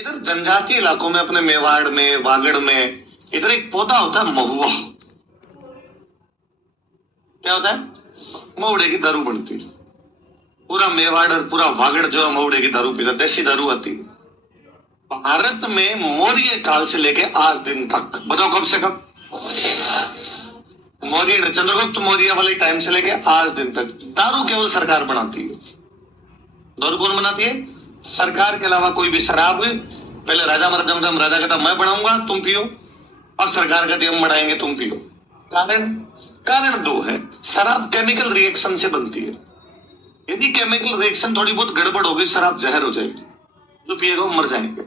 इधर जनजातीय इलाकों में, अपने मेवाड़ में, वागड़ में, इधर एक पौधा होता है महुआ। क्या होता है? महुड़े की दारू बनती है। पूरा मेवाड़ और पूरा वागड़ जो है महुड़े की दारू पीता, देसी दारू आती है। भारत में मौर्य काल से लेके आज दिन तक, बताओ कब से कब? मौर्य, चंद्रगुप्त मौर्य वाले टाइम से लेके आज दिन तक दारू केवल सरकार बनाती है। दारू कौन बनाती है? सरकार के अलावा कोई भी शराब पहले राजा मरदम, राजा कहता मैं बनाऊंगा तुम पियो, और सरकार कहती हम बढ़ाएंगे तुम पियो। कारण दो है। शराब केमिकल रिएक्शन से बनती है। यदि केमिकल रिएक्शन थोड़ी बहुत गड़बड़ होगी, शराब जहर हो जाएगी, जो पिएगा वो मर जाएंगे।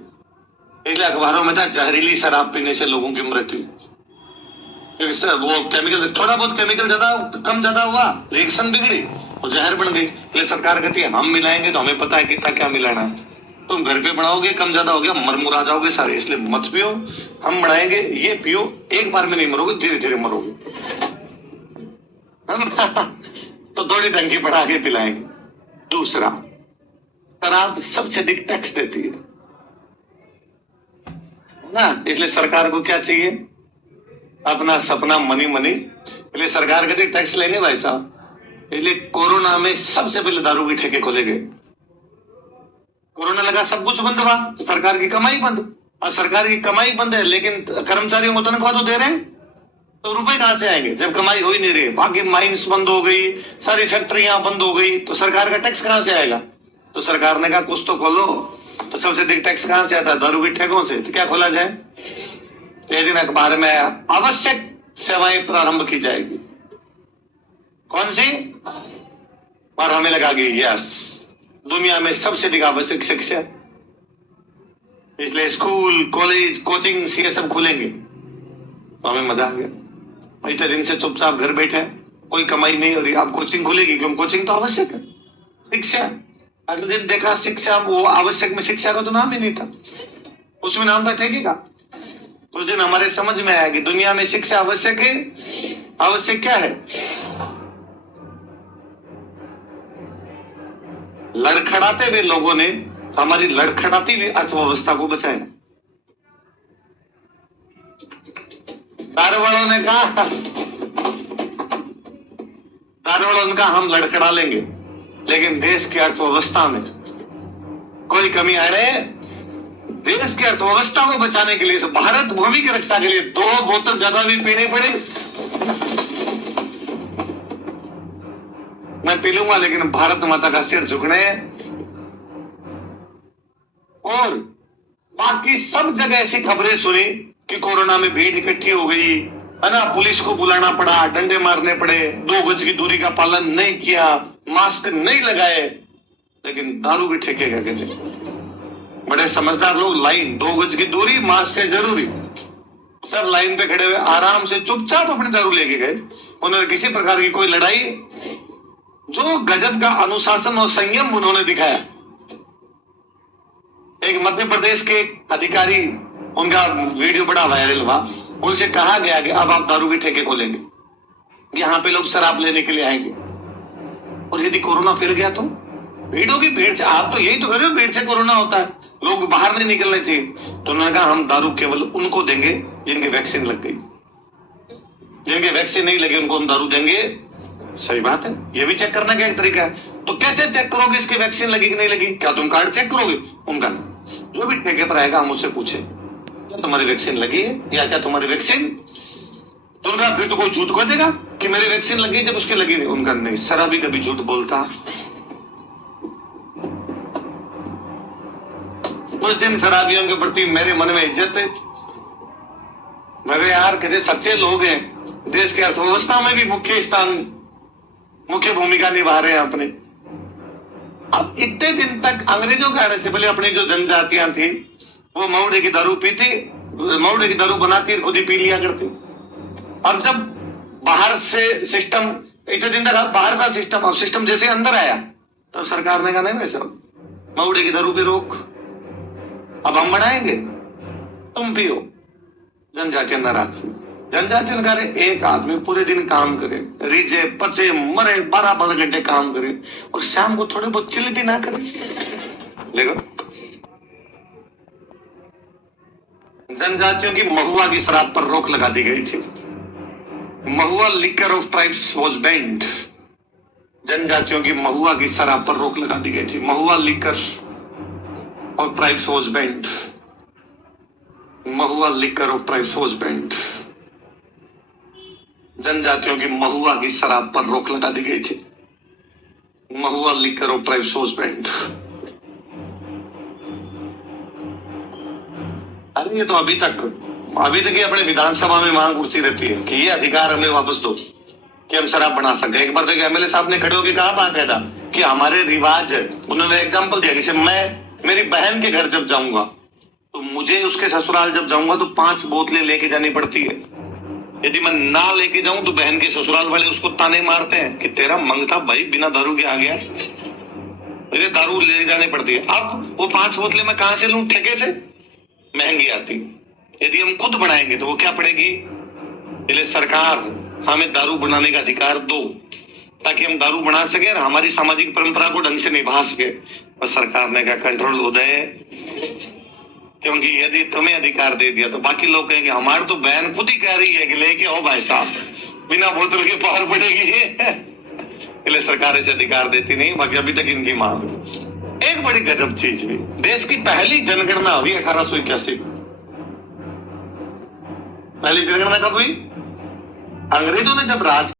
इसलिए अखबारों में था जहरीली शराब पीने से लोगों की मृत्यु। वो केमिकल, थोड़ा बहुत केमिकल कम ज्यादा हुआ, रिएक्शन बिगड़ी और जहर बन गई। इसलिए सरकार कहती है हम मिलाएंगे तो हमें पता है कितना क्या मिलाना है। तुम घर पे बनाओगे, कम ज्यादा हो गया मरमुरा जाओगे सारे, इसलिए मत पियो, हम बढ़ाएंगे, ये पियो, एक बार में नहीं मरोगे, धीरे धीरे मरोगे। तो थोड़ी टंकी बढ़ा के पिलाएंगे। दूसरा, शराब सबसे अधिक टैक्स देती है ना, इसलिए सरकार को क्या चाहिए? अपना सपना मनी मनी। इसलिए सरकार कहती टैक्स लेंगे भाई साहब। इसलिए कोरोना में सबसे पहले दारू के ठेके खोले गए। कोरोना लगा, सब कुछ बंद हुआ, सरकार की कमाई बंद। और सरकार की कमाई बंद है, लेकिन कर्मचारियों को तनख्वाह तो दे रहे हैं, तो रुपए कहां से आएंगे जब कमाई हो ही नहीं रही? बाकी माइंस बंद हो गई, सारी फैक्ट्रियां बंद हो गई, तो सरकार का टैक्स कहां से आएगा? तो सरकार ने कहा कुछ तो खोलो। तो सबसे अधिक टैक्स कहां से आता है? दारू के ठेकों से। तो क्या खोला जाए? एक दिन अखबार में आया, आवश्यक सेवाएं प्रारंभ की जाएगी। कौन सी? और हमें लगा कि यस, दुनिया में सबसे अधिक आवश्यक शिक्षा, इसलिए स्कूल, कॉलेज, कोचिंग ये सब खुलेंगे। तो हमें मजा आ गया। इतने दिन से चुपचाप घर बैठे, कोई कमाई नहीं हो रही, अब कोचिंग खुलेगी, क्यों? कोचिंग तो आवश्यक है, शिक्षा। अगले दिन देखा शिक्षा, वो आवश्यक में शिक्षा का तो नाम ही नहीं था, उसमें नाम था ठेके का। तो उस दिन हमारे समझ में आया कि दुनिया में शिक्षा आवश्यक है। आवश्यक क्या है? लड़खड़ाते हुए लोगों ने हमारी लड़खड़ाती हुई अर्थव्यवस्था को बचाया। दारूवालों ने कहा, हम लड़खड़ा लेंगे, लेकिन देश की अर्थव्यवस्था में कोई कमी आ रही है? देश की अर्थव्यवस्था को बचाने के लिए, भारत भूमि की रक्षा के लिए 2 बोतल ज्यादा भी पीनी पड़े मैं पी लूंगा, लेकिन भारत माता का सिर झुकने है। और बाकी सब जगह ऐसी खबरें सुनी कि कोरोना में भीड़ इकट्ठी हो गई है ना, पुलिस को बुलाना पड़ा, डंडे मारने पड़े, 2 गज की दूरी का पालन नहीं किया, मास्क नहीं लगाए। लेकिन दारू के ठेके क्या कहते? बड़े समझदार लोग, लाइन, 2 गज की दूरी, मास्क है जरूरी। सब लाइन पे खड़े हुए आराम से चुपचाप अपनी दारू लेके गए। उन्होंने किसी प्रकार की कोई लड़ाई, जो गजब का अनुशासन और संयम उन्होंने दिखाया। एक मध्य प्रदेश के अधिकारी, उनका वीडियो बड़ा वायरल हुआ, उनसे कहा गया कि अब आप दारू के ठेके खोलेंगे, यहां पे लोग शराब लेने के लिए आएंगे, और यदि कोरोना फैल गया तो भीड़ होगी। भीड़ से, आप तो यही तो कर रहे हो, भीड़ से कोरोना होता है, लोग बाहर नहीं निकलने चाहिए। तो उन्होंने कहा हम दारू केवल उनको देंगे जिनकी वैक्सीन लग गई, जिनकी वैक्सीन नहीं लगी उनको हम दारू देंगे। सही बात है, ये भी चेक करने का एक तरीका है। तो कैसे चेक करोगे इसकी वैक्सीन लगी कि नहीं लगी? क्या तुम कार्ड चेक करोगे? उनका जो भी ठेके पर आएगा हम उससे पूछे क्या तुम्हारी वैक्सीन लगी है, या क्या तुम्हारी वैक्सीन? तो उनका फिर तो कोई झूठ को देगा कि मेरी वैक्सीन लगी जब उसकी लगी नहीं। उनका नहीं, शराबी कभी झूठ बोलता। उस दिन शराबियों के प्रति मेरे मन में इज्जत है। मगर यार कहते सच्चे लोग हैं, देश की अर्थव्यवस्था में भी मुख्य भूमिका निभा रहे हैं अपने। अब इतने दिन तक अंग्रेजों के आने से पहले अपनी जो जनजातियां थी वो महुड़े की दारू पीती, महुड़े की दारू बनाती और खुद ही पी लिया करती। अब जब बाहर से सिस्टम, इतने दिन तक बाहर का सिस्टम, अब सिस्टम जैसे अंदर आया तब सरकार ने कहा नहीं भाई साहब, महुड़े की दारू पे रोक, अब हम बढ़ाएंगे, तुम पियो। जनजाति नाराज, जनजाति ने कहा एक आदमी पूरे दिन काम करे, रीजे पचे मरे, 12-12 घंटे काम करे और शाम को थोड़े बहुत चिल भी ना करे। लेकिन जनजातियों की महुआ की शराब पर रोक लगा दी गई थी। Mahua liquor of tribes was banned. जनजातियों की महुआ की शराब पर रोक लगा दी गई थी। Mahua liquor of tribes was banned. Mahua liquor of tribes was banned. जनजातियों की महुआ की शराब पर रोक लगा दी गई थी। Mahua liquor of tribes was banned. अरे ये तो अभी तक ये अपने विधानसभा में मांग उठती रहती है कि ये अधिकार हमें वापस दो कि हम शराब बना सकें। एक बार तो एमएलए साहब ने खड़े होकर कहा बाकायदा कि हमारे रिवाज है। उन्होंने एग्जाम्पल दिया कि मैं मेरी बहन के घर जब जाऊंगा तो मुझे उसके ससुराल जब जाऊंगा तो 5 बोतलें लेके जानी पड़ती है। यदि मैं ना लेके जाऊं तो बहन के ससुराल वाले उसको ताने मारते हैं कि तेरा मंगता भाई बिना दारू के आ गया, मुझे दारू ले जानी पड़ती है। अब वो 5 बोतलें मैं कहां से लूं? ठेके से महंगी आती। यदि हम खुद बनाएंगे तो वो क्या पड़ेगी? इसलिए सरकार हमें दारू बनाने का अधिकार दो ताकि हम दारू बना सके और हमारी सामाजिक परंपरा को ढंग से निभा सके। और सरकार ने कहा कंट्रोल उदय, क्योंकि यदि तुम्हें अधिकार दे दिया तो बाकी लोग कहेंगे हमारी तो बहन खुद ही कह रही है कि लेके आओ भाई साहब, बिना बोतल के पार पड़ेगी। इसलिए सरकार इसे अधिकार देती नहीं। बाकी अभी तक इनकी मांग। एक बड़ी गजब चीज हुई, देश की पहली जनगणना हुई 1881। पहली जनगणना कब हुई? अंग्रेजों ने जब राज